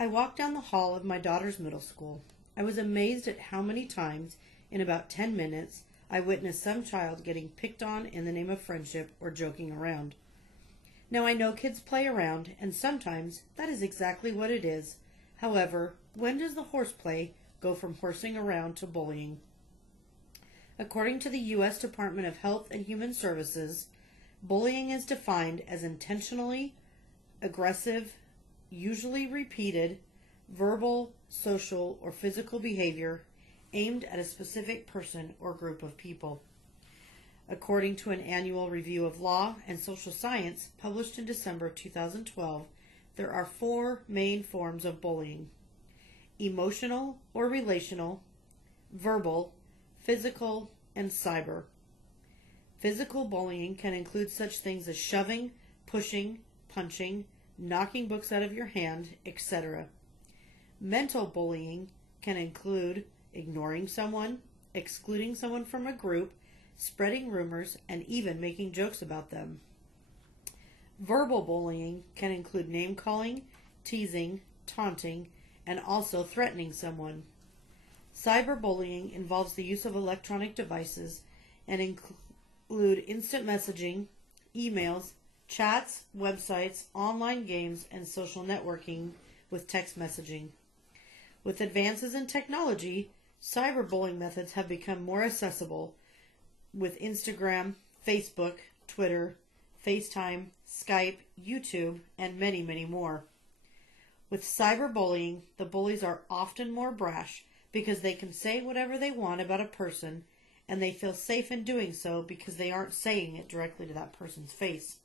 I walked down the hall of my daughter's middle school. I was amazed at how many times, in about 10 minutes, I witnessed some child getting picked on in the name of friendship or joking around. Now, I know kids play around, and sometimes that is exactly what it is. However, when does the horseplay go from horsing around to bullying? According to the U.S. Department of Health and Human Services, bullying is defined as intentionally aggressive, usually repeated, verbal, social, or physical behavior aimed at a specific person or group of people. According to an annual review of law and social science published in December 2012, there are 4 main forms of bullying: emotional or relational, verbal, physical, and cyber. Physical bullying can include such things as shoving, pushing, punching, knocking books out of your hand, etc. Mental bullying can include ignoring someone, excluding someone from a group, spreading rumors, and even making jokes about them. Verbal bullying can include name-calling, teasing, taunting, and also threatening someone. Cyberbullying involves the use of electronic devices and include instant messaging, emails, chats, websites, online games, and social networking with text messaging. With advances in technology, cyberbullying methods have become more accessible with Instagram, Facebook, Twitter, FaceTime, Skype, YouTube, and many, many more. With cyberbullying, the bullies are often more brash because they can say whatever they want about a person, and they feel safe in doing so because they aren't saying it directly to that person's face.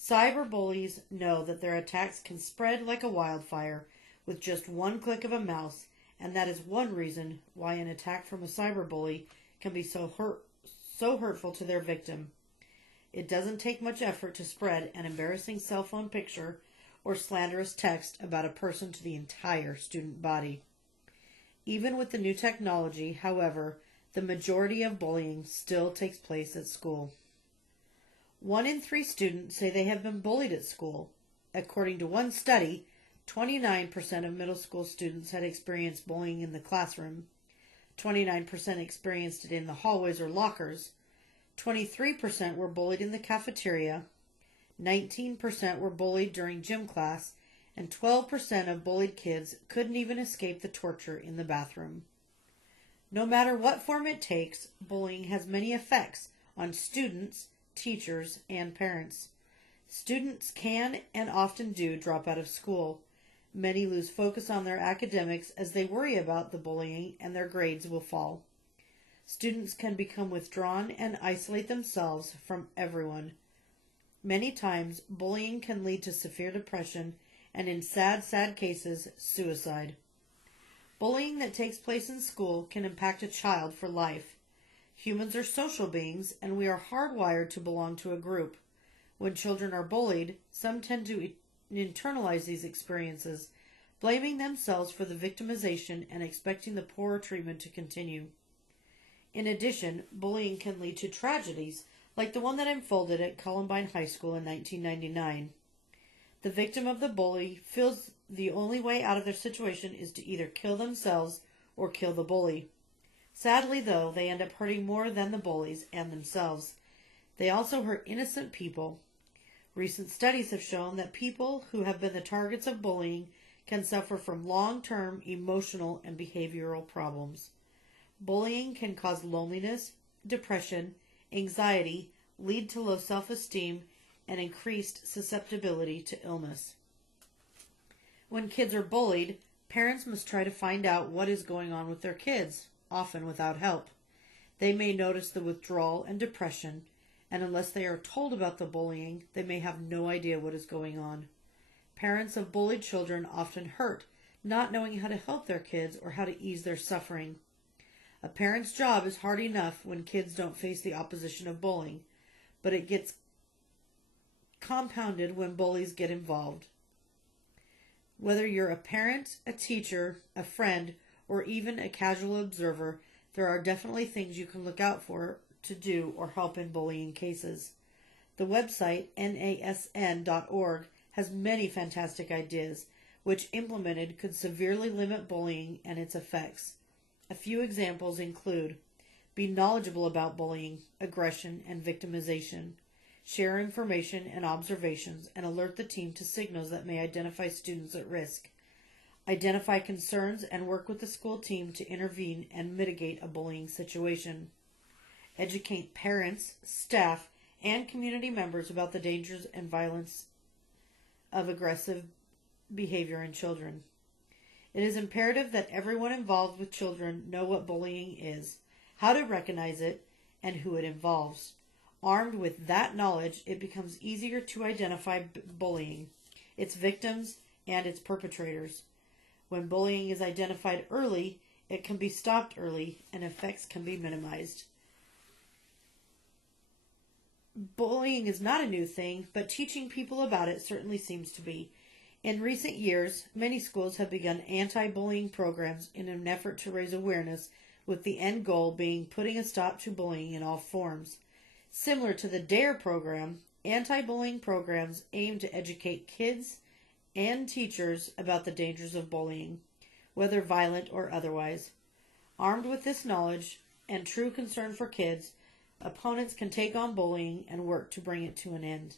Cyberbullies know that their attacks can spread like a wildfire with just one click of a mouse, and that is one reason why an attack from a cyberbully can be so hurtful to their victim. It doesn't take much effort to spread an embarrassing cell phone picture or slanderous text about a person to the entire student body. Even with the new technology, however, the majority of bullying still takes place at school. 1 in 3 students say they have been bullied at school. According to one study, 29% of middle school students had experienced bullying in the classroom. 29% experienced it in the hallways or lockers. 23% were bullied in the cafeteria. 19% were bullied during gym class. And 12% of bullied kids couldn't even escape the torture in the bathroom. No matter what form it takes, bullying has many effects on students, teachers, and parents. Students can and often do drop out of school. Many lose focus on their academics as they worry about the bullying and their grades will fall. Students can become withdrawn and isolate themselves from everyone. Many times, bullying can lead to severe depression and in sad cases, suicide. Bullying that takes place in school can impact a child for life. Humans are social beings, and we are hardwired to belong to a group. When children are bullied, some tend to internalize these experiences, blaming themselves for the victimization and expecting the poorer treatment to continue. In addition, bullying can lead to tragedies, like the one that unfolded at Columbine High School in 1999. The victim of the bully feels the only way out of their situation is to either kill themselves or kill the bully. Sadly, though, they end up hurting more than the bullies and themselves. They also hurt innocent people. Recent studies have shown that people who have been the targets of bullying can suffer from long-term emotional and behavioral problems. Bullying can cause loneliness, depression, anxiety, lead to low self-esteem, and increased susceptibility to illness. When kids are bullied, parents must try to find out what is going on with their kids, often without help. They may notice the withdrawal and depression, and unless they are told about the bullying, they may have no idea what is going on. Parents of bullied children often hurt, not knowing how to help their kids or how to ease their suffering. A parent's job is hard enough when kids don't face the opposition of bullying, but it gets compounded when bullies get involved. Whether you're a parent, a teacher, a friend, or even a casual observer, there are definitely things you can look out for to do or help in bullying cases. The website nasn.org has many fantastic ideas, which implemented could severely limit bullying and its effects. A few examples include: be knowledgeable about bullying, aggression, and victimization. Share information and observations and alert the team to signals that may identify students at risk. Identify concerns and work with the school team to intervene and mitigate a bullying situation. Educate parents, staff, and community members about the dangers and violence of aggressive behavior in children. It is imperative that everyone involved with children know what bullying is, how to recognize it, and who it involves. Armed with that knowledge, it becomes easier to identify bullying, its victims, and its perpetrators. When bullying is identified early, it can be stopped early and effects can be minimized. Bullying is not a new thing, but teaching people about it certainly seems to be. In recent years, many schools have begun anti-bullying programs in an effort to raise awareness, with the end goal being putting a stop to bullying in all forms. Similar to the DARE program, anti-bullying programs aim to educate kids and teachers about the dangers of bullying, whether violent or otherwise. Armed with this knowledge and true concern for kids, opponents can take on bullying and work to bring it to an end.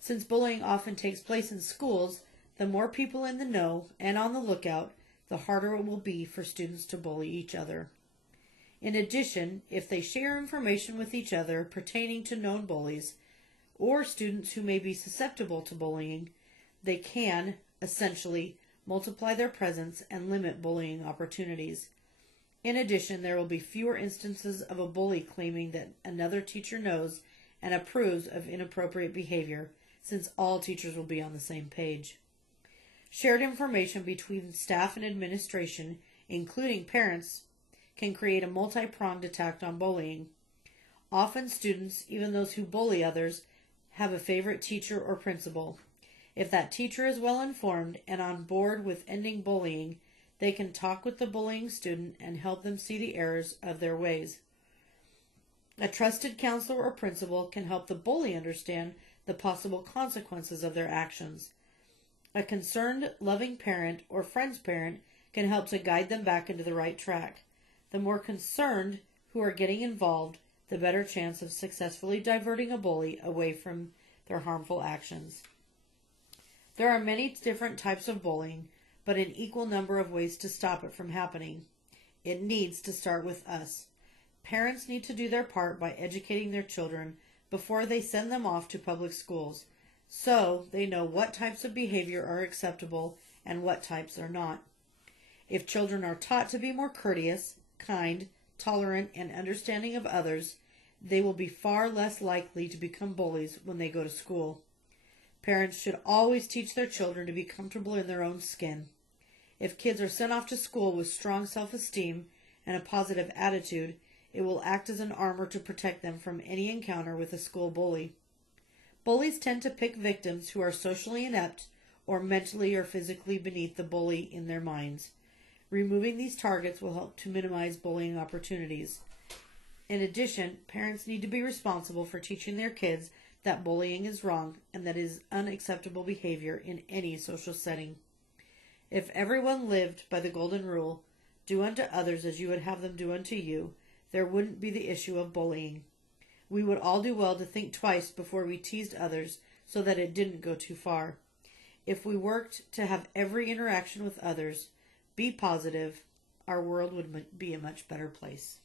Since bullying often takes place in schools, the more people in the know and on the lookout, the harder it will be for students to bully each other. In addition, if they share information with each other pertaining to known bullies or students who may be susceptible to bullying, they can, essentially, multiply their presence and limit bullying opportunities. In addition, there will be fewer instances of a bully claiming that another teacher knows and approves of inappropriate behavior, since all teachers will be on the same page. Shared information between staff and administration, including parents, can create a multi-pronged attack on bullying. Often students, even those who bully others, have a favorite teacher or principal. If that teacher is well informed and on board with ending bullying, they can talk with the bullying student and help them see the errors of their ways. A trusted counselor or principal can help the bully understand the possible consequences of their actions. A concerned, loving parent or friend's parent can help to guide them back into the right track. The more concerned who are getting involved, the better chance of successfully diverting a bully away from their harmful actions. There are many different types of bullying, but an equal number of ways to stop it from happening. It needs to start with us. Parents need to do their part by educating their children before they send them off to public schools, so they know what types of behavior are acceptable and what types are not. If children are taught to be more courteous, kind, tolerant, and understanding of others, they will be far less likely to become bullies when they go to school. Parents should always teach their children to be comfortable in their own skin. If kids are sent off to school with strong self-esteem and a positive attitude, it will act as an armor to protect them from any encounter with a school bully. Bullies tend to pick victims who are socially inept or mentally or physically beneath the bully in their minds. Removing these targets will help to minimize bullying opportunities. In addition, parents need to be responsible for teaching their kids that bullying is wrong and that it is unacceptable behavior in any social setting. If everyone lived by the golden rule, do unto others as you would have them do unto you, there wouldn't be the issue of bullying. We would all do well to think twice before we teased others so that it didn't go too far. If we worked to have every interaction with others be positive, our world would be a much better place.